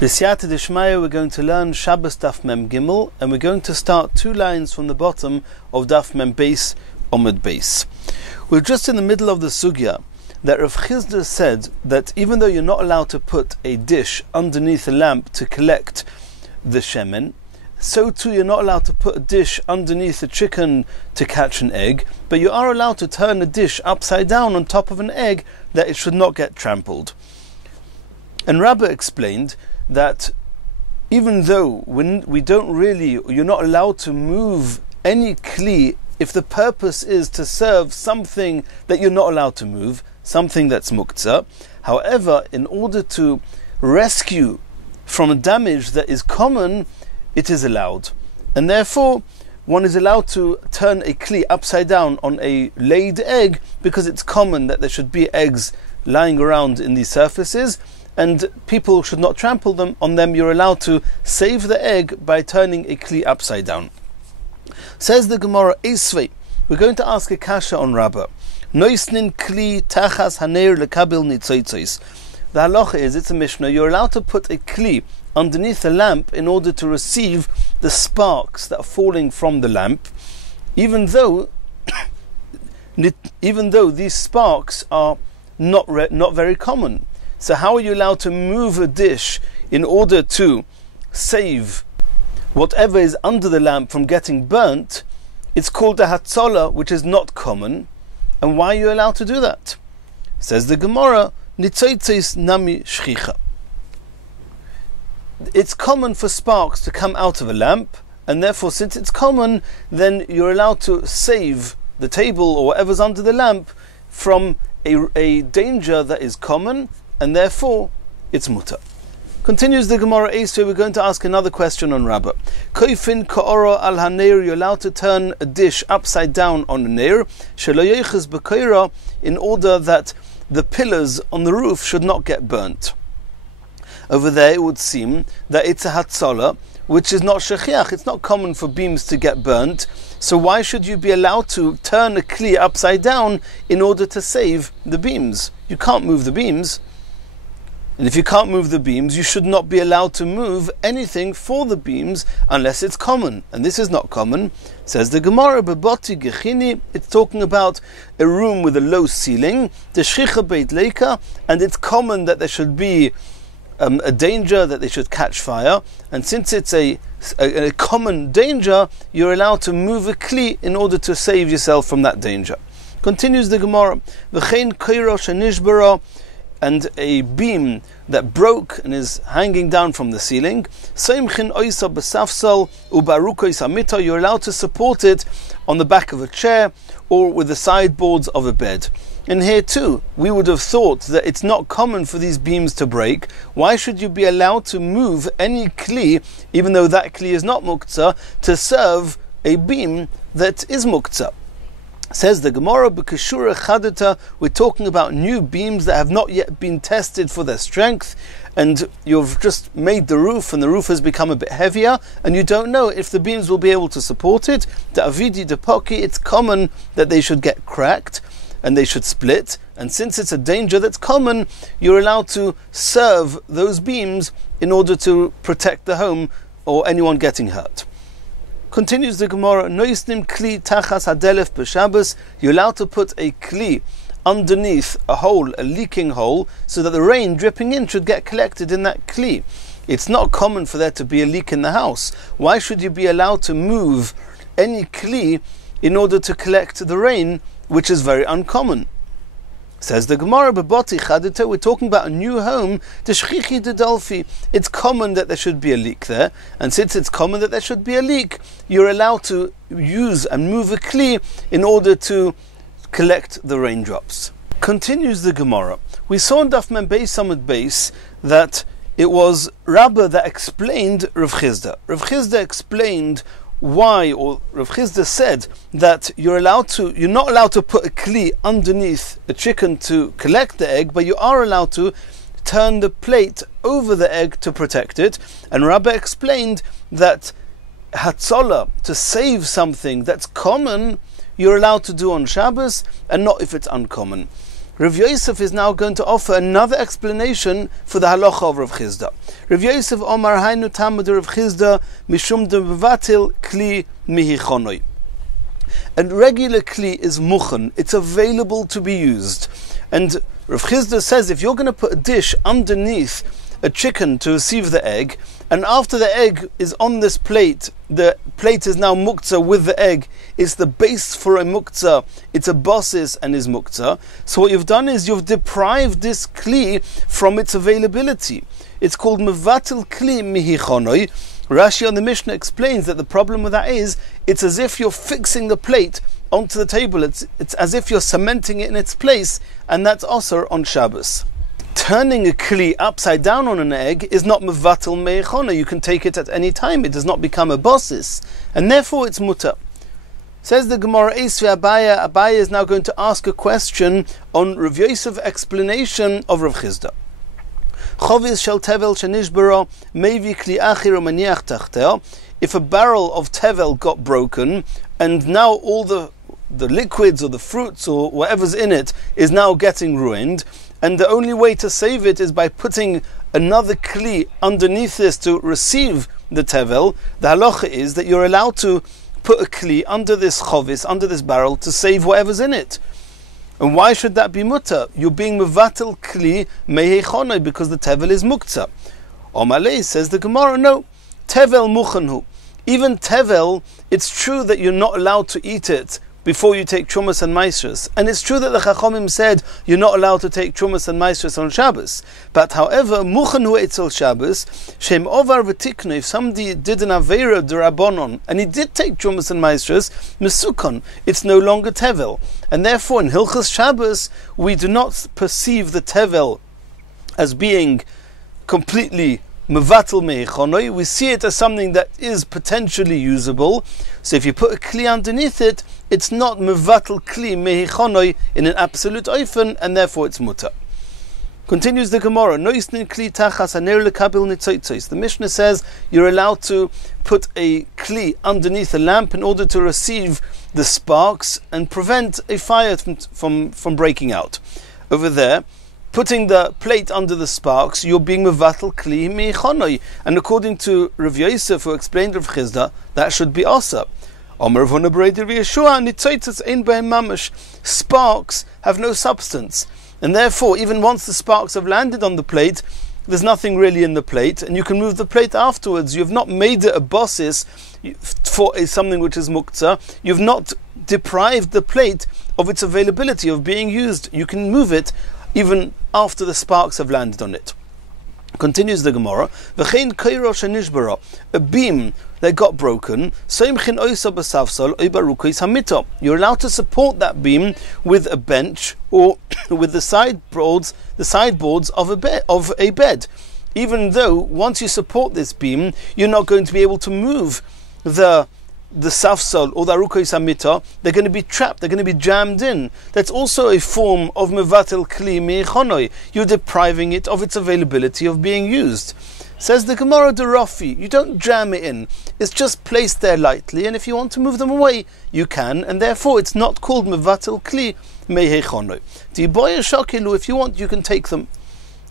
B'siyata d'shmaya, we're going to learn Shabbos Daf Mem Gimel, and we're going to start 2 lines from the bottom of Daf Mem Beis, Omid Beis. We're just in the middle of the sugya that Rav Chisda said that even though you're not allowed to put a dish underneath a lamp to collect the shemen, so too you're not allowed to put a dish underneath a chicken to catch an egg, but you are allowed to turn a dish upside down on top of an egg that it should not get trampled. And Rabbah explained that even though you're not allowed to move any kli if the purpose is to serve something that you're not allowed to move, something that's muktzah. However, in order to rescue from a damage that is common, it is allowed. And therefore, one is allowed to turn a kli upside down on a laid egg because it's common that there should be eggs lying around in these surfaces, and people should not trample on them. You're allowed to save the egg by turning a kli upside down. Says the Gemara, Esvei, we're going to ask a kasha on Rabbah. Noisnin kli tachas haner lekabil nitzoitzos. The halacha is, it's a Mishnah, you're allowed to put a kli underneath a lamp in order to receive the sparks that are falling from the lamp, even though these sparks are not very common. So how are you allowed to move a dish in order to save whatever is under the lamp from getting burnt? It's called a hatzola, which is not common. And why are you allowed to do that? Says the Gemara, Nitzoitzos nami shchicha. It's common for sparks to come out of a lamp, and therefore since it's common, then you're allowed to save the table or whatever's under the lamp from a danger that is common, and therefore it's mutter. Continues the Gemara Esvei, we're going to ask another question on Rabbah. Koifin ka'oro al haneir, you're allowed to turn a dish upside down on a neir, shelo yoiches b'koira, in order that the pillars on the roof should not get burnt. Over there it would seem that it's a hatzola, which is not shechiach, it's not common for beams to get burnt, so why should you be allowed to turn a kli upside down in order to save the beams? You can't move the beams. And if you can't move the beams, you should not be allowed to move anything for the beams unless it's common. And this is not common. Says the Gemara, Beboti Gechini, it's talking about a room with a low ceiling, the Shchicha Beit Leika, and it's common that there should be a danger that they should catch fire. And since it's a common danger, you're allowed to move a kli in order to save yourself from that danger. Continues the Gemara, V'chein koiro shenishbara, and a beam that broke and is hanging down from the ceiling, you're allowed to support it on the back of a chair or with the sideboards of a bed. And here too, we would have thought that it's not common for these beams to break. Why should you be allowed to move any kli, even though that kli is not muktzah, to serve a beam that is muktzah? Says the Gemara, B'kashura chadata, we're talking about new beams that have not yet been tested for their strength, and you've just made the roof and the roof has become a bit heavier, and you don't know if the beams will be able to support it. The avidi depoki, it's common that they should get cracked and they should split, and since it's a danger that's common, you're allowed to serve those beams in order to protect the home or anyone getting hurt. Continues the Gemara, Noisnim kli tachas hadelef b'Shabbos, you're allowed to put a kli underneath a hole, a leaking hole, so that the rain dripping in should get collected in that kli. It's not common for there to be a leak in the house. Why should you be allowed to move any kli in order to collect the rain, which is very uncommon? Says the Gemara, Beboti chadita, we're talking about a new home, the shchichi de dalfi. It's common that there should be a leak there, and since it's common that there should be a leak, you're allowed to use and move a kli in order to collect the raindrops. Continues the Gemara. We saw in Daf Mem Beis Omid Beis that it was Rabbah that explained Rav Chisda. Rav Chisda explained why, or Rav Chisda said that you're not allowed to put a kli underneath a chicken to collect the egg, but you are allowed to turn the plate over the egg to protect it. And Rabbah explained that hatzola, to save something that's common, you're allowed to do on Shabbos, and not if it's uncommon. Rav Yosef is now going to offer another explanation for the halacha of Rav Chizda. Rav Yosef Omar Hainu Tamud Rav Chizda Mishum de Mevatil Kli Mihichonoi. A regular kli is muchen, it's available to be used. And Rav Chizda says if you're going to put a dish underneath a chicken to receive the egg, and after the egg is on this plate, the plate is now muktzah with the egg, it's the base for a muktzah, it's a basis and is muktzah. So what you've done is you've deprived this kli from its availability. It's called mevatel kli mihichonoi. Rashi on the Mishnah explains that the problem with that is, it's as if you're fixing the plate onto the table, it's as if you're cementing it in its place, and that's also on Shabbos. Turning a kli upside down on an egg is not mevatel meichona. You can take it at any time. It does not become a basis, and therefore it's mutter. Says the Gemara, Eisvi Abaya. Abaya is now going to ask a question on Rav Yosef's explanation of Rav Chizda. Chovis shel tevel shenishbara mevi kli achir umaniach tachteh. If a barrel of tevel got broken, and now all the liquids or the fruits or whatever's in it is now getting ruined, and the only way to save it is by putting another kli underneath this to receive the tevel, the halacha is that you're allowed to put a kli under this chovis, under this barrel, to save whatever's in it. And why should that be mutter? You're being mevatel kli mehechonai, because the tevel is muktzah. Omalei, says the Gemara, no, tevel muchanhu. Even tevel, it's true that you're not allowed to eat it before you take Trumas and Maasros. And it's true that the Chachomim said you're not allowed to take Trumas and Maasros on Shabbos. But however, Muchan hu etzel Shabbos, Shem Ovar v'tiknu, if somebody did an Aveira d'Rabbanon, and he did take Trumas and Maasros, Mesukon, it's no longer Tevel. And therefore, in Hilchas Shabbos, we do not perceive the Tevel as being completely mevatel meichonoi. We see it as something that is potentially usable. So if you put a kli underneath it, it's not mevatel kli meichonoi in an absolute oifen, and therefore it's mutter. Continues the Gemara. Noisnin kli tachas haner lekabil nitzotzos. The Mishnah says you're allowed to put a kli underneath a lamp in order to receive the sparks and prevent a fire from breaking out. Over there, putting the plate under the sparks, you're being mevatel kli meichonoi. And according to Rav Yosef, who explained Rav Chizda, that should be asa. Sparks have no substance, and therefore, even once the sparks have landed on the plate, there's nothing really in the plate, and you can move the plate afterwards. You have not made it a basis for something which is muktzah. You've not deprived the plate of its availability of being used. You can move it even after the sparks have landed on it. Continues the Gemara, V'chein kairo shenishbara, a beam that got broken, you're allowed to support that beam with a bench or with the sideboards of a bed. Even though once you support this beam, you're not going to be able to move the safsal or the arukos hamita. They're going to be trapped, they're going to be jammed in. That's also a form of mevatel kli meichonoi. You're depriving it of its availability of being used. Says the Gemara de Rafi, you don't jam it in, it's just placed there lightly, and if you want to move them away, you can, and therefore it's not called mevatel kli meichonoi. If you want, you can take them.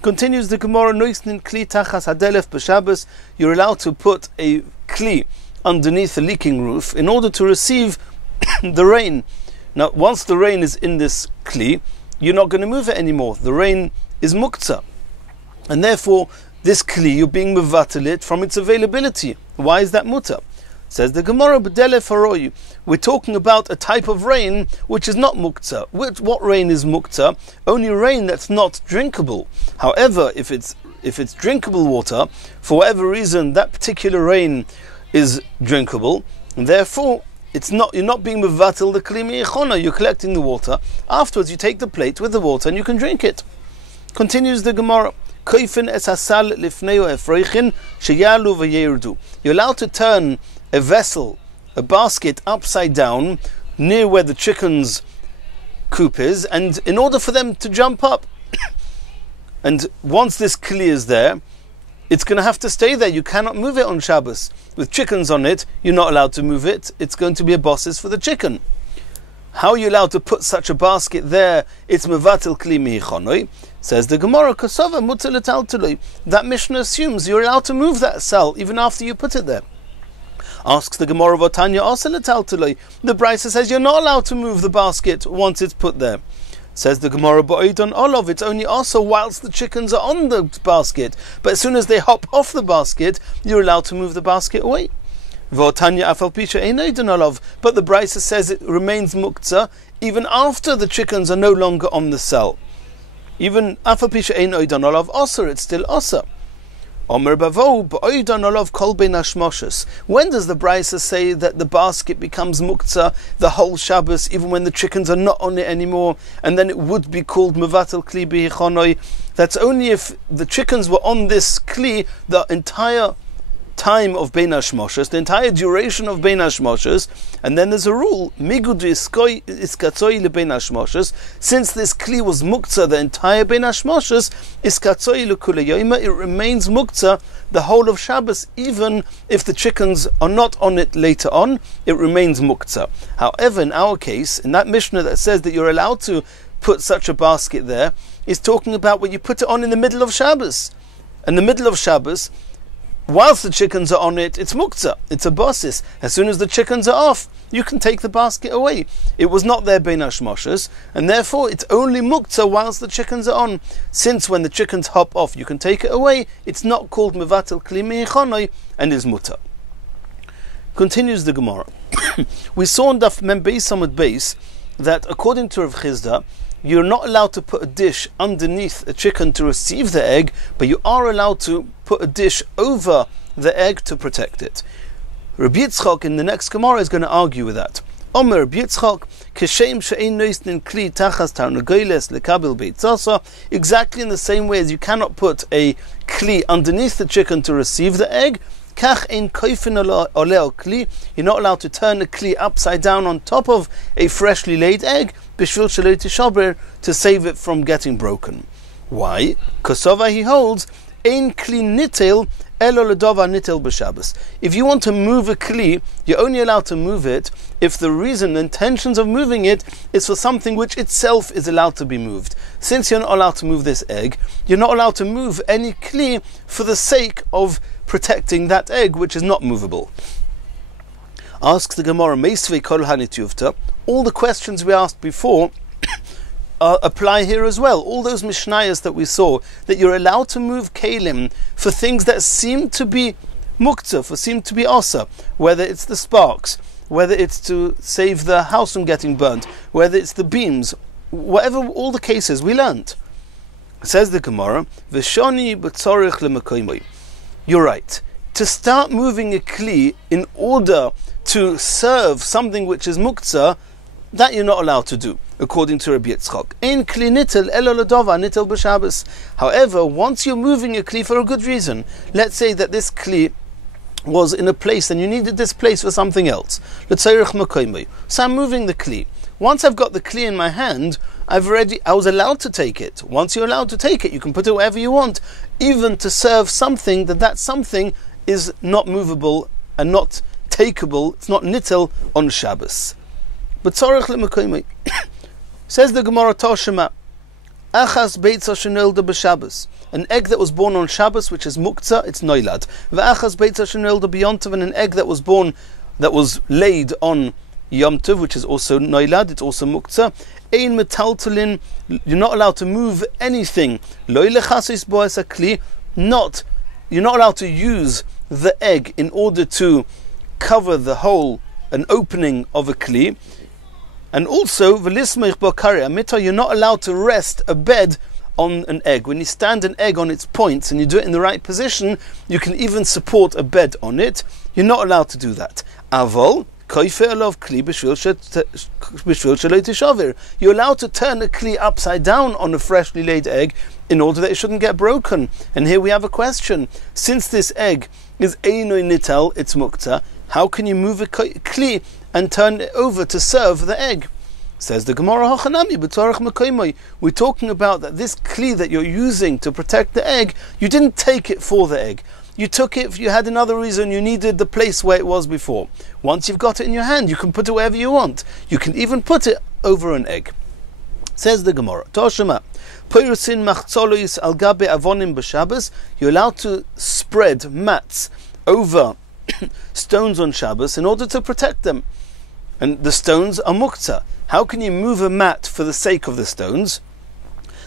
Continues the Gemara, noisnin kli tachas hadelef b'Shabbos, you're allowed to put a kli underneath the leaking roof in order to receive the rain. Now, once the rain is in this kli, you're not going to move it anymore. The rain is muktzah, and therefore this kli, you're being mevatel it from its availability. Why is that mutter? Says the Gemara, b'delef haroyu. We're talking about a type of rain which is not muktzah. What rain is muktzah? Only rain that's not drinkable. However, if it's drinkable water, for whatever reason, that particular rain is drinkable, and therefore you're not being mevatel the kli meichonoi. You're collecting the water. Afterwards, you take the plate with the water and you can drink it. Continues the Gemara. You're allowed to turn a vessel, a basket, upside down near where the chicken's coop is, and in order for them to jump up. And once this kli is there, it's going to have to stay there. You cannot move it on Shabbos. With chickens on it, you're not allowed to move it. It's going to be a bosses for the chicken. How are you allowed to put such a basket there? It's mevatel kli mihichonoi. Says the Gemara, Kosova mutar letalteloi. That Mishnah assumes you're allowed to move that cell even after you put it there. Asks the Gemara, Votanya also letalteloi. The Brisa says you're not allowed to move the basket once it's put there. Says the Gemara, Ba'idon Olov, it's only also whilst the chickens are on the basket. But as soon as they hop off the basket, you're allowed to move the basket away. Votanya afal pisha einaydon Olov. But the Brisa says it remains muktzah even after the chickens are no longer on the cell. Even afal pisha einaydon Olov osir, it's still osir. Omer bavo ba'idon Olov kol bein hashmoshes. When does the Brisa say that the basket becomes muktzah the whole Shabbos, even when the chickens are not on it anymore, and then it would be called mevatel kli bihichonoi? That's only if the chickens were on this kli the entire time of Bein Hashmoshes, the entire duration of Bein Hashmoshes. And then there's a rule, migud iskatzoi lebein Hashmoshes, since this kli was muktzah the entire Bein Hashmoshes, iskatzoi lekula yoima, it remains muktzah the whole of Shabbos, even if the chickens are not on it later on, it remains muktzah. However, in our case, in that Mishnah that says that you're allowed to put such a basket there, is talking about when you put it on in the middle of Shabbos. In the middle of Shabbos, whilst the chickens are on it, it's muktzah, it's a basis. As soon as the chickens are off, you can take the basket away. It was not there Bein Hashmoshes, and therefore it's only muktzah whilst the chickens are on. Since when the chickens hop off, you can take it away, it's not called mevatel kli mihichonoi and is mutter. Continues the Gemara. We saw in Daf Mem Beis Amud Beis that according to Rav Chizda, you're not allowed to put a dish underneath a chicken to receive the egg, but you are allowed to put a dish over the egg to protect it. Rabbi Yitzchak in the next Gemara is going to argue with that. Omer Rabbi Yitzchak, Keshem she'ein noisnin kli tachas tarnagoles lekabel beitzasa. Exactly in the same way as you cannot put a kli underneath the chicken to receive the egg, kach ein koifin oleo kli. You're not allowed to turn the kli upside down on top of a freshly laid egg, bishvil shelight shaber, to save it from getting broken. Why? Kosova, he holds, ein kli nitel elo ledova nitel b'Shabbos. If you want to move a kli, you're only allowed to move it if the reason, the intentions of moving it is for something which itself is allowed to be moved. Since you're not allowed to move this egg, you're not allowed to move any kli for the sake of protecting that egg which is not movable. Asks the Gemara, Meisvei kol hanituvta. All the questions we asked before apply here as well. All those mishnayos that we saw, that you're allowed to move kalim for things that seem to be muktzah, seem to be asa, whether it's the sparks, whether it's to save the house from getting burnt, whether it's the beams, whatever, all the cases we learnt. Says the Gemara, V'shoni b'tzorich le'mekoymoi. You're right. To start moving a kli in order to serve something which is muktzah, that you're not allowed to do, according to Rabbi Yitzchak. Ein kli nitel elo ledova nitel b'Shabbos. However, once you're moving a kli for a good reason, let's say that this kli was in a place and you needed this place for something else. So I'm moving the kli. Once I've got the kli in my hand, I was allowed to take it. Once you're allowed to take it, you can put it wherever you want, even to serve something that something is not movable and not takeable. It's not nitel on Shabbos. But tzorich le'mekoymoi. Says the Gemara Toshima, Achas beitza shenolda b'Shabbos. An egg that was born on Shabbos, which is muktzah, it's noilad. V'achas beitza shenolda b'Yom and an egg that was born, that was laid on Yom Tov, which is also noilad, it's also muktzah. Ein metaltalin, you're not allowed to move anything. Lo lechasis boas akli, you're not allowed to use the egg in order to cover the hole, an opening of a kli. And also, you're not allowed to rest a bed on an egg. When you stand an egg on its points and you do it in the right position, you can even support a bed on it. You're not allowed to do that. Avol, you're allowed to turn a kli upside down on a freshly laid egg in order that it shouldn't get broken. And here we have a question. Since this egg is einoi nitel, it's muktzah, how can you move a kli and turn it over to serve the egg? Says the Gemara, we're talking about that this kli that you're using to protect the egg, you didn't take it for the egg. You took it, you had another reason, you needed the place where it was before. Once you've got it in your hand, you can put it wherever you want. You can even put it over an egg. Says the Gemara, Toshima, Peirusin machzolois al gabe avonim b'Shabbos. You're allowed to spread mats over stones on Shabbos in order to protect them. And the stones are muktzah. How can you move a mat for the sake of the stones?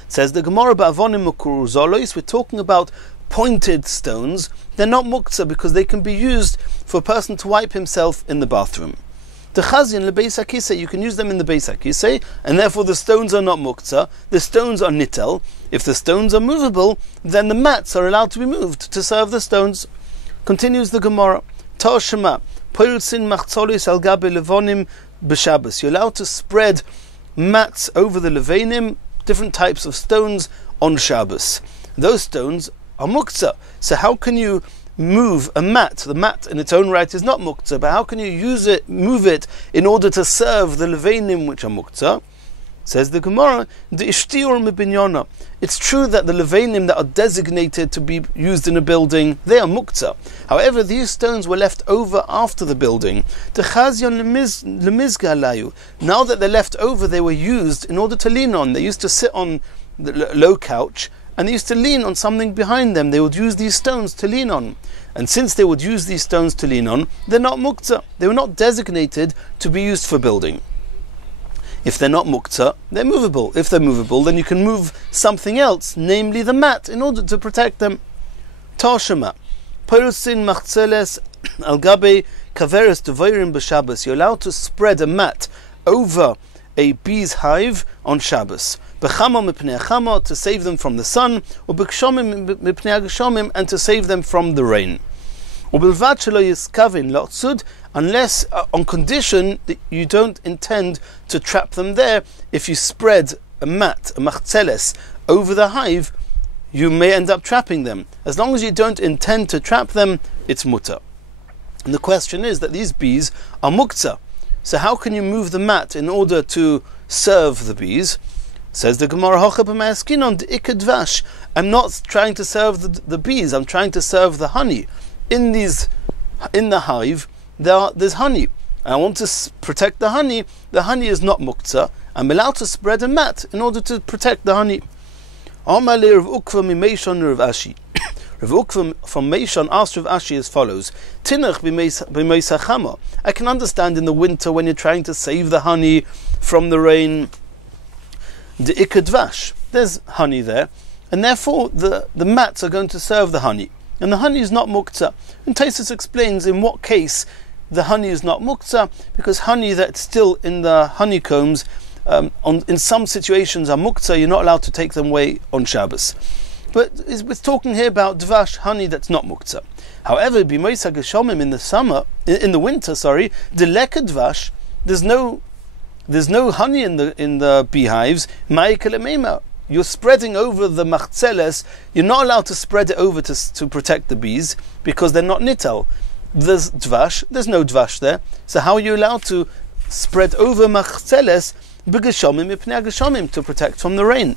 Says the Gemara, ba'avonim mukuruzolois. We're talking about pointed stones. They're not muktzah because they can be used for a person to wipe himself in the bathroom. The chazin lebeis hakisei, you can use them in the beis hakisei, and therefore the stones are not muktzah. The stones are nitel. If the stones are movable, then the mats are allowed to be moved to serve the stones. Continues the Gemara. Toshima, poilsin machzolis al gabe levonim b'Shabbos. You're allowed to spread mats over the levanim, different types of stones, on Shabbos. Those stones are muktzah. So how can you move a mat? The mat in its own right is not muktzah, but how can you move it in order to serve the levanim which are muktzah? Says the Gemara, it's true that the levanim that are designated to be used in a building, they are muktzah. However, these stones were left over after the building. Now that they're left over, they were used in order to lean on. They used to sit on the low couch, and they used to lean on something behind them. They would use these stones to lean on. And since they would use these stones to lean on, they're not muktzah. They were not designated to be used for building. If they're not muktzah, they're movable. If they're movable, then you can move something else, namely the mat, in order to protect them. Tashema, Perusin machzeles al gabe kaveres devorim b'Shabbos. You're allowed to spread a mat over a bee's hive on Shabbos. B'chama mipnei chama, to save them from the sun, or b'gshomim mipnei gshomim, and to save them from the rain. Ubilvat shelo yiskavin lotzud, unless on condition that you don't intend to trap them there. If you spread a mat, a machzeles, over the hive, you may end up trapping them. As long as you don't intend to trap them, it's mutter. And the question is that these bees are muktzah. So how can you move the mat in order to serve the bees? Says the Gemara, I'm not trying to serve the bees, I'm trying to serve the honey. In the hive, there's honey. I want to protect the honey. The honey is not muktzah. I'm allowed to spread a mat in order to protect the honey. Rav Ukva from Meishon asked Rav Ashi as follows: I can understand in the winter when you're trying to save the honey from the rain. There's honey there, and therefore the mats are going to serve the honey. And the honey is not muktzah. And Taisus explains in what case the honey is not muktzah, because honey that's still in the honeycombs, in some situations are muktzah. You're not allowed to take them away on Shabbos. But we're talking here about dvash, honey that's not muktzah. However, b'moisa geshomim in the winter, deleka dvash, there's no honey in the beehives. Ma'ikelemema. You're spreading over the machzeles. You're not allowed to spread it over to protect the bees because they're not nitel. There's dvash. There's no dvash there. So how are you allowed to spread over machzeles b'geshomim mipnei geshomim to protect from the rain?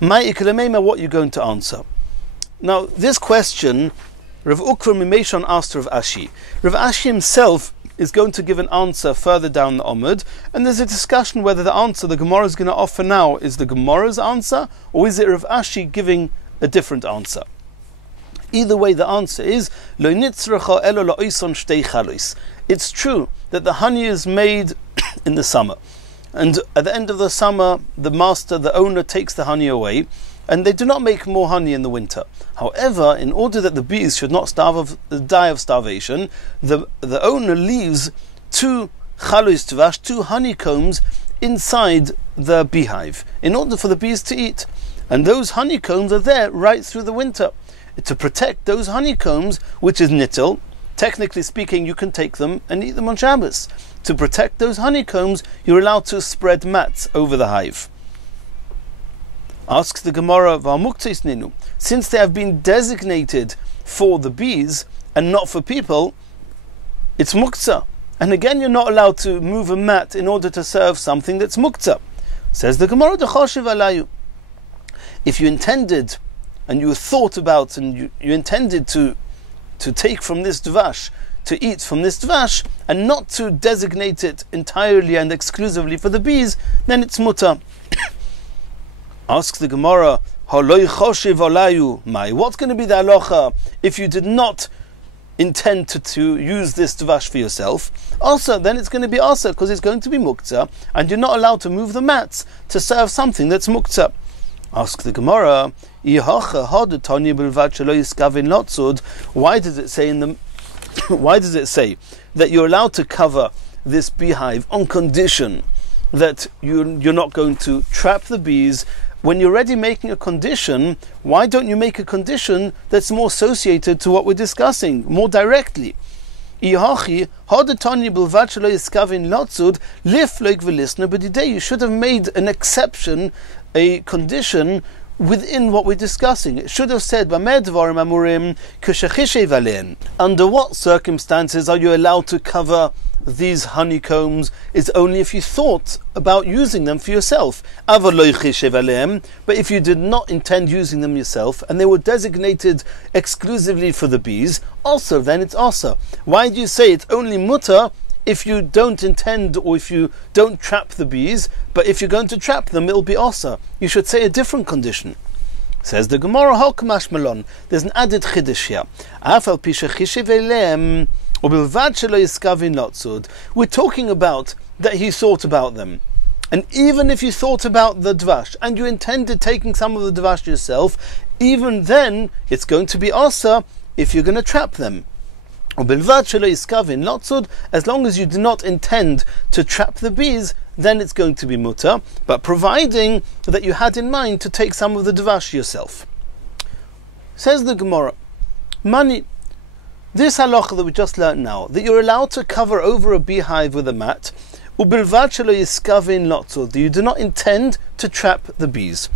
What you're going to answer? Now, this question, Rav Ukva Mimeshon asked Rav Ashi. Rav Ashi himself is going to give an answer further down the Omud, and there's a discussion whether the answer the Gemara is going to offer now is the Gemara's answer, or is it Rav Ashi giving a different answer. Either way, the answer is Lo nitzracha elo la'oison shtei chalois. It's true that the honey is made in the summer, and at the end of the summer, the owner takes the honey away, and they do not make more honey in the winter. However, in order that the bees should not die of starvation, the owner leaves two chalois tvash, two honeycombs, inside the beehive, in order for the bees to eat. And those honeycombs are there right through the winter. To protect those honeycombs, which is nittel, technically speaking, you can take them and eat them on Shabbos. To protect those honeycombs, you're allowed to spread mats over the hive. Asks the Gemara, since they have been designated for the bees and not for people, it's muktzah. And again, you're not allowed to move a mat in order to serve something that's muktzah. Says the Gemara, if you intended and you thought about and you intended to take from this dvash, to eat from this dvash, and not to designate it entirely and exclusively for the bees, then it's mutter. Asks the Gemara, Haloi choshev alayu mai. What's going to be the halacha if you did not intend to use this dvash for yourself? Also, then it's going to be asa, because it's going to be muktzah, and you're not allowed to move the mats to serve something that's muktzah. Ask the Gemara, why does it say why does it say that you're allowed to cover this beehive on condition that you're not going to trap the bees? When you're already making a condition, why don't you make a condition that's more associated to what we're discussing, more directly? You should have made an exception, a condition within what we're discussing. It should have said, under what circumstances are you allowed to cover these honeycombs? Is only if you thought about using them for yourself. But if you did not intend using them yourself, and they were designated exclusively for the bees, also then it's asa. Why do you say it's only mutter if you don't intend, or if you don't trap the bees, but if you're going to trap them, it'll be asa? You should say a different condition. Says the Gemara, Hokamash Malon. There's an added chiddush here. We're talking about that he thought about them. And even if you thought about the dvash, and you intended taking some of the dvash yourself, even then, it's going to be asa if you're going to trap them. As long as you do not intend to trap the bees, then it's going to be mutter, but providing that you had in mind to take some of the dvash yourself. Says the Gemara, Mani, this halacha that we just learned now, that you're allowed to cover over a beehive with a mat, that you do not intend to trap the bees.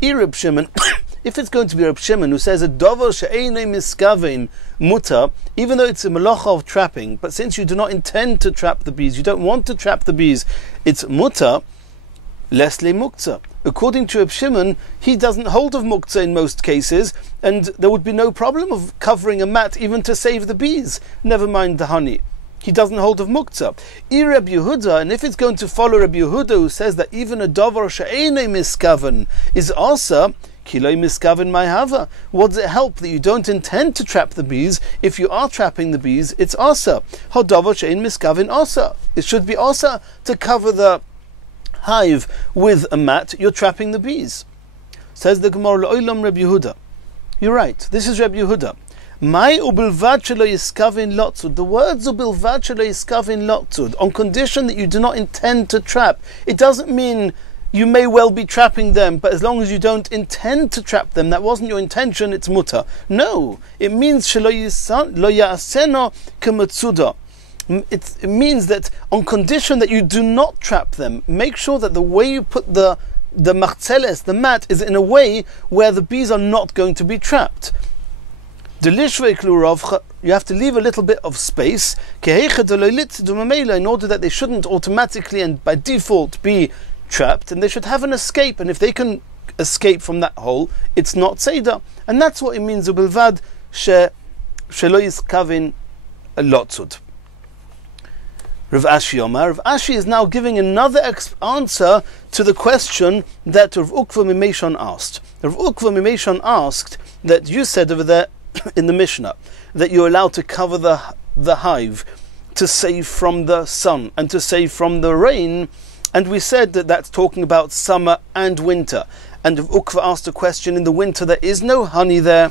If it's going to be Reb Shimon who says a dover she'einei miskavein mutter, even though it's a melacha of trapping, but since you do not intend to trap the bees, you don't want to trap the bees, it's mutter, lesle muktzah. According to Reb Shimon, he doesn't hold of muktzah in most cases, and there would be no problem of covering a mat even to save the bees, never mind the honey. He doesn't hold of muktzah. Reb Yehuda, and if it's going to follow Reb Yehuda who says that even a dover she'einei miskaven is asa, kiloi miskaven ma'hava. What does it help that you don't intend to trap the bees? If you are trapping the bees, it's asa. Hodover she'ein miskaven asa. It should be asa to cover the hive with a mat. You're trapping the bees. Says the Gemara, L'olam Reb Yehuda. You're right. This is Reb Yehuda. My ubilvad shelo yiskaven lotzud. The words ubilvad shelo yiskaven lotzud, on condition that you do not intend to trap. It doesn't mean you may well be trapping them, but as long as you don't intend to trap them, that wasn't your intention, it's mutter. No, it means shelo ya'aseno kematzuda. It means that on condition that you do not trap them, make sure that the way you put the machzeles, the mat, is in a way where the bees are not going to be trapped. You have to leave a little bit of space in order that they shouldn't automatically and by default be trapped, and they should have an escape, and if they can escape from that hole, it's not seder. And that's what it means, ubilvad shelo yiskavin lotzud. Rav Ashi Omar. Rav Ashi is now giving another answer to the question that Rav Ukva Mimeshon asked. Rav Ukva Mimeshon asked that you said over there in the Mishnah that you're allowed to cover the hive to save from the sun and to save from the rain, and we said that that's talking about summer and winter. And Rav Ukva asked a question, in the winter there is no honey there,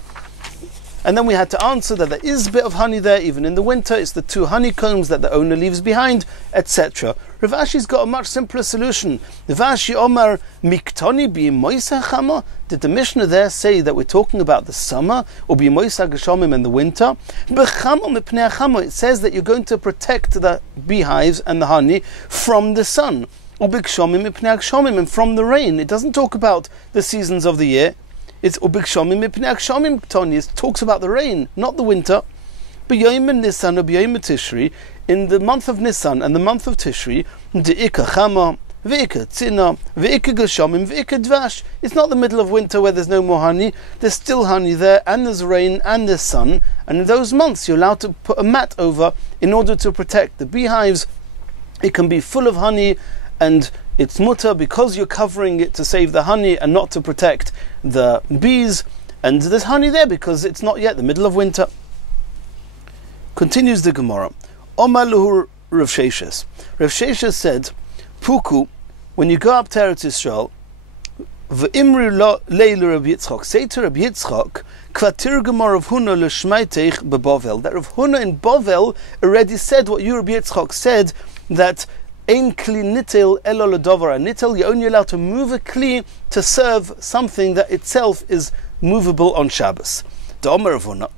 and then we had to answer that there is a bit of honey there even in the winter. It's the 2 honeycombs that the owner leaves behind, etc. Rav Ashi's got a much simpler solution. Rav Ashi Omar miktoni b'imoisa chama. Did the Mishnah there say that we're talking about the summer, or b'imoisa geshomim in the winter? B'chamo mipnei chama. It says that you're going to protect the beehives and the honey from the sun, or b'geshomim mipnei geshomim, and from the rain. It doesn't talk about the seasons of the year. It's ubikshomim mipnei geshomim toni. It talks about the rain, not the winter. B'yoyim Nisan or b'yoyim Tishri, in the month of Nisan and the month of Tishri, de'ika chama ve'ika tzina, ve'ika geshamim, ve'ika dvash. It's not the middle of winter where there's no more honey. There's still honey there, and there's rain, and there's sun. And in those months, you're allowed to put a mat over in order to protect the beehives. It can be full of honey, and it's mutter because you're covering it to save the honey and not to protect the bees. And there's honey there because it's not yet the middle of winter. Continues the Gemara. Omar luhu Rav Sheshes. Rav Sheshes said, Puku, when you go up to Eretz Yisrael, v'imru leil Rav Yitzchak, say to Rav Yitzchak, kvatir Gemara Rav Huna l'shmaiteich beBavel. That Rav Huna in Bavel already said what you, Rav Yitzchak, said, that ein kli nitel elo l'dovar. A nitel, you're only allowed to move a kli to serve something that itself is movable on Shabbos. The Omer Rav Huna.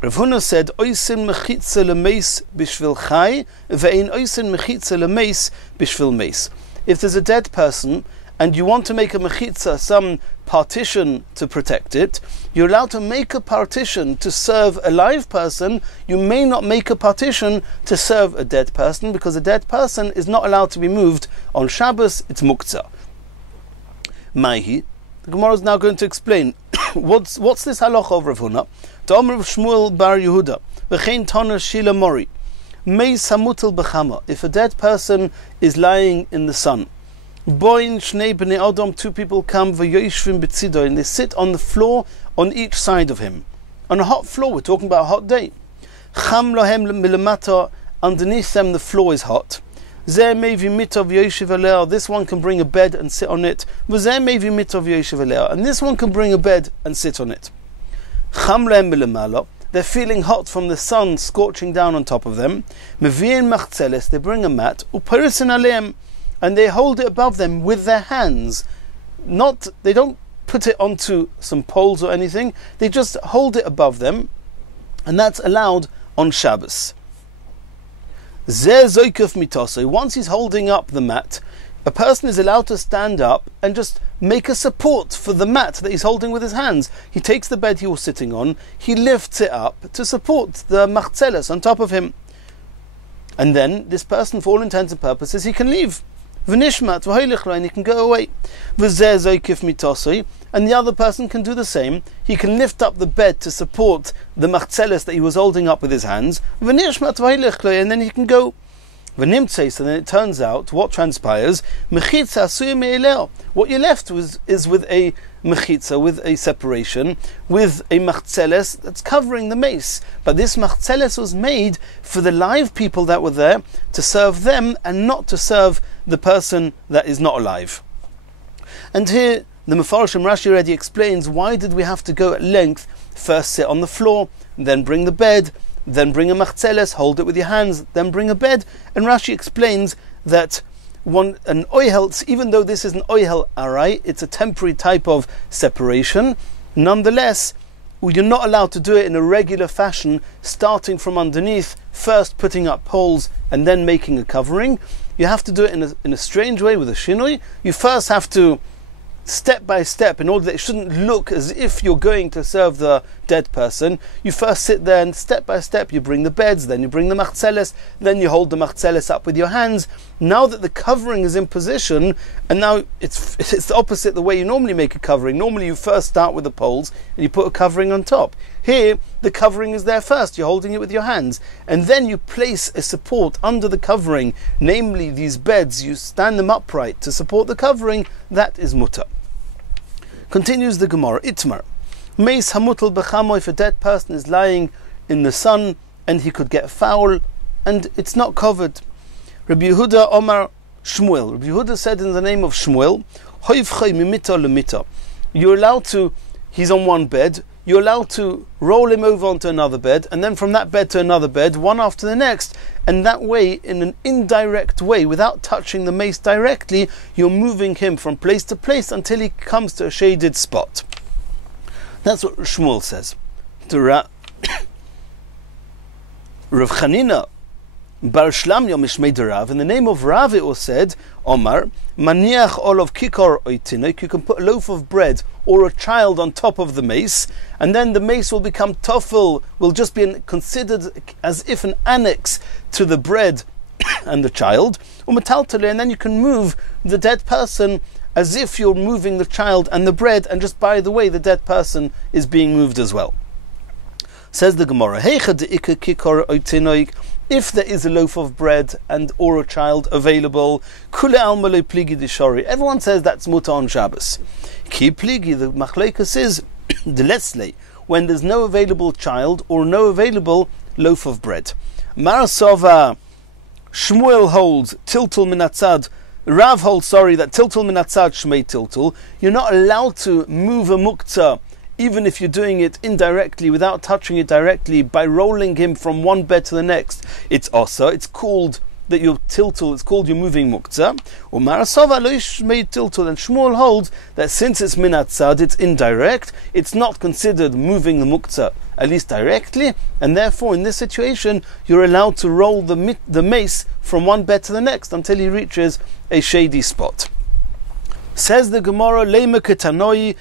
Rav Huna said, Oisin mechitza lemeis bishvil chai, ve'ein oisin mechitza lemeis bishvil meis. If there's a dead person, and you want to make a mechitza, some partition to protect it, you're allowed to make a partition to serve a live person. You may not make a partition to serve a dead person, because a dead person is not allowed to be moved on Shabbos, it's muktzah. Maihi. The Gemara is now going to explain what's this halacha of Rav Huna. Ta'omer Rav Shmuel bar Yehuda, v'chein tana shila mori, meis hamutel b'chama. If a dead person is lying in the sun, boin shnei b'nei adam, two people come v'yoishvim b'tzido, and they sit on the floor on each side of him. On a hot floor, we're talking about a hot day. Cham lohem milamata, underneath them the floor is hot. This one can bring a bed and sit on it. And this one can bring a bed and sit on it. They're feeling hot from the sun scorching down on top of them. They bring a mat, and they hold it above them with their hands. They don't put it onto some poles or anything. They just hold it above them, and that's allowed on Shabbos. Once he's holding up the mat, a person is allowed to stand up and just make a support for the mat that he's holding with his hands. He takes the bed he was sitting on, he lifts it up to support the machzeles on top of him. And then this person, for all intents and purposes, he can leave. And he can go away. And the other person can do the same. He can lift up the bed to support the machzeles that he was holding up with his hands, and then he can go. So then it turns out, what transpires, what you're left with is with a mechitza, with a separation, with a machzeles that's covering the mace. But this machzeles was made for the live people that were there, to serve them and not to serve the person that is not alive. And here the Mefarshim Rashi already explains, why did we have to go at length, first sit on the floor, then bring the bed, then bring a machzeles, hold it with your hands, then bring a bed. And Rashi explains that an oihel, even though this is an oihel arai, it's a temporary type of separation, nonetheless, you're not allowed to do it in a regular fashion, starting from underneath, first putting up poles and then making a covering. You have to do it in a strange way with a shinoi. You first have to, step by step, in order that it shouldn't look as if you're going to serve the dead person, you first sit there and step by step you bring the beds, then you bring the machzeles, then you hold the machzeles up with your hands. Now that the covering is in position, and now it's the opposite the way you normally make a covering. Normally you first start with the poles and you put a covering on top. Here the covering is there first, you're holding it with your hands, and then you place a support under the covering, namely these beds, you stand them upright to support the covering. That is mutter. Continues the Gemara, Itmar. Meis hamutel b'chamo, if a dead person is lying in the sun and he could get foul and it's not covered. Rabbi Yehuda Omar Shmuel. Rabbi Yehuda said in the name of Shmuel, Hoivchai mimita lemita. You're allowed to, he's on one bed, you're allowed to roll him over onto another bed, and then from that bed to another bed, one after the next, and that way, in an indirect way, without touching the mace directly, you're moving him from place to place until he comes to a shaded spot. That's what Shmuel says. Rav Chanina Bar Shlamya Mishmei Rav, in the name of Rav it was said, Omar, Maniach olav kikor oitinek, you can put a loaf of bread or a child on top of the mace, and then the mace will become tofel, will just be considered as if an annex to the bread and the child. umetaltale, and then you can move the dead person as if you're moving the child and the bread, and just by the way, the dead person is being moved as well. Says the Gemara, if there is a loaf of bread and or a child available, everyone says that's muta on Shabbos. Ki pligi, the machlekes is the lesle, when there's no available child or no available loaf of bread. Marasova, Shmuel holds tiltul minatzad. Rav holds, that tiltul minatzad shmei tiltul. You're not allowed to move a muktzah even if you're doing it indirectly, without touching it directly, by rolling him from one bed to the next. It's also, it's called that you're tiltul, it's called you're moving muktzah. Or marasova lo shmei tiltul, and Shmuel holds that since it's minatzad, it's indirect, it's not considered moving the muktzah, at least directly, and therefore in this situation you're allowed to roll the mace from one bed to the next until he reaches a shady spot. Says the Gemara, leima ketanoi,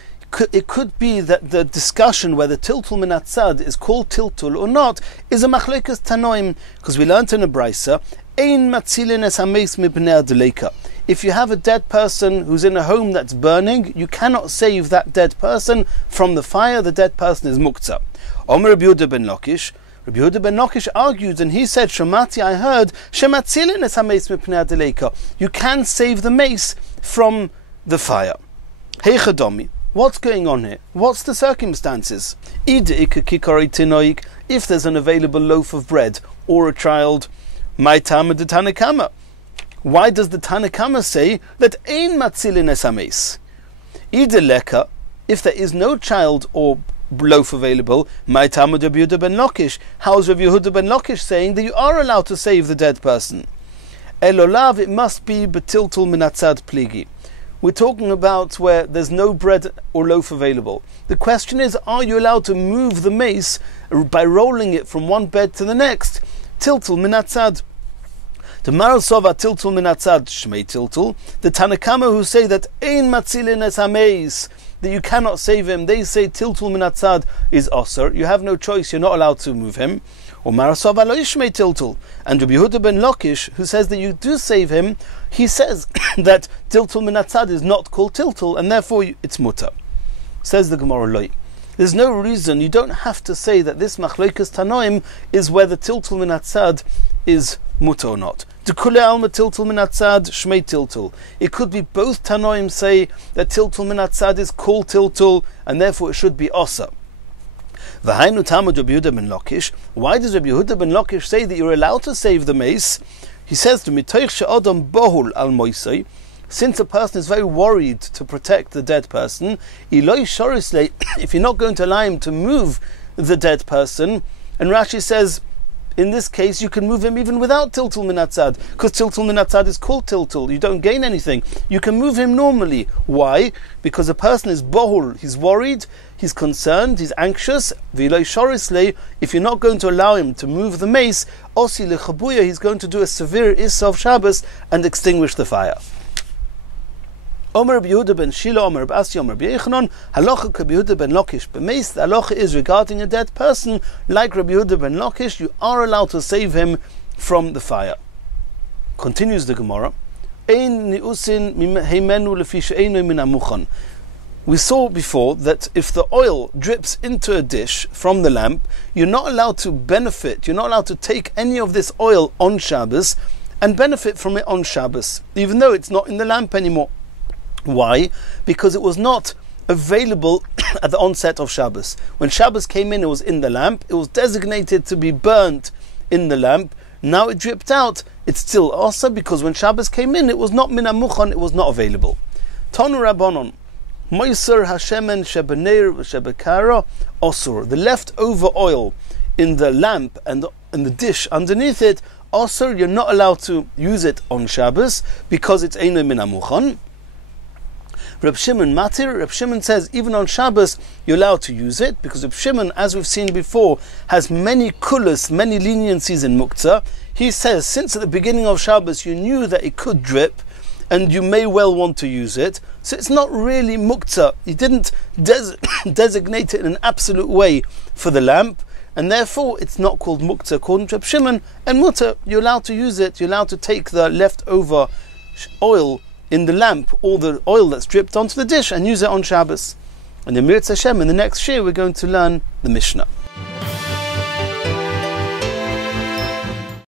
it could be that the discussion whether tiltul minatzad is called tiltul or not is a machlekes tanoim, because we learned in a brisa, ein matzilin es hameis mibnei adeleka. If you have a dead person who's in a home that's burning, you cannot save that dead person from the fire. The dead person is muktzah. Omer Rabbi Yehuda ben Lakish. Rabbi Yehuda ben Lakish argued, and he said, Shemati, I heard, shematzilin es hameis mibnei adeleka. You can save the mace from the fire. Heichadomi. What's going on here? What's the circumstances? If there's an available loaf of bread or a child, my tama de Tanakama. Why does the Tanakama say that ein matzilin es hameis? Ideleka, if there is no child or loaf available, my tama de Rabbi Yehuda ben Lakish. How is Rabbi Yehuda ben Lakish saying that you are allowed to save the dead person? Elolav, it must be betiltul minatzad pligi. We're talking about where there's no bread or loaf available. The question is, are you allowed to move the mace by rolling it from one bed to the next? Tiltul minatzad. The Marasova tiltul minatzad shmei tiltul. The Tanakama who say that ein matzilin es hameis, that you cannot save him, they say tiltul minatzad is osir. You have no choice, you're not allowed to move him. Or Marasova lo ishmei tiltul. And Rabbi Yehuda ben Lakish, who says that you do save him, he says that tiltul minatzad is not called tiltul, and therefore it's muta. Says the Gemara loi. There's no reason, you don't have to say that this machlokes tanoim is whether tiltul minatzad is muta or not. Dekule alma tiltul minatzad shmei tiltul. It could be both tanoim say that tiltul minatzad is called tiltul, and therefore it should be osa. V'hainu tamud Rabbi Yehuda ben Lakish. Why does Rabbi Yehuda ben Lakish say that you're allowed to save the mace? He says to mitoich she'adam bohul al moisei. Since a person is very worried to protect the dead person, iloi shorisle, if you're not going to allow him to move the dead person, and Rashi says, in this case, you can move him even without tiltul minatzad, because tiltul minatzad is called tiltul. You don't gain anything. You can move him normally. Why? Because a person is bohul. He's worried, he's concerned, he's anxious. V'iloi shorisle, if you're not going to allow him to move the mace, osi lechabuya, he's going to do a severe issa of Shabbos and extinguish the fire. Omer Rabbi Yehuda ben Shilo, Omer Rabbi Asi, Omer Rabbi Yechanan, halacha Rabbi Yehuda ben Lakish b'meis. The halacha is regarding a dead person, like Rabbi Yehuda ben Lakish, you are allowed to save him from the fire. Continues the Gemara. Ein niusin heimenu lefi she'einu min hamuchan. We saw before that if the oil drips into a dish from the lamp, you're not allowed to benefit, you're not allowed to take any of this oil on Shabbos and benefit from it on Shabbos, even though it's not in the lamp anymore. Why? Because it was not available at the onset of Shabbos. When Shabbos came in, it was in the lamp. It was designated to be burnt in the lamp. Now it dripped out. It's still also because when Shabbos came in, it was not min hamuchan, it was not available. Tonu Rabbanon, Moiser Hashemen Shebeneir Shebekara Osur. The leftover oil in the lamp and in the dish underneath it, Osur, you're not allowed to use it on Shabbos because it's Eino min hamuchan. Reb Shimon Matir, Reb Shimon says even on Shabbos you're allowed to use it, because Reb Shimon, as we've seen before, has many kulas, many leniencies in muktzah. He says since at the beginning of Shabbos you knew that it could drip and you may well want to use it, so it's not really muktzah. He didn't designate it in an absolute way for the lamp, and therefore it's not called mukta according to Reb Shimon. And muta, you're allowed to use it, you're allowed to take the leftover oil in the lamp, or the oil that's dripped onto the dish, and use it on Shabbos. And in Mirz Hashem, in the next shir, we're going to learn the Mishnah.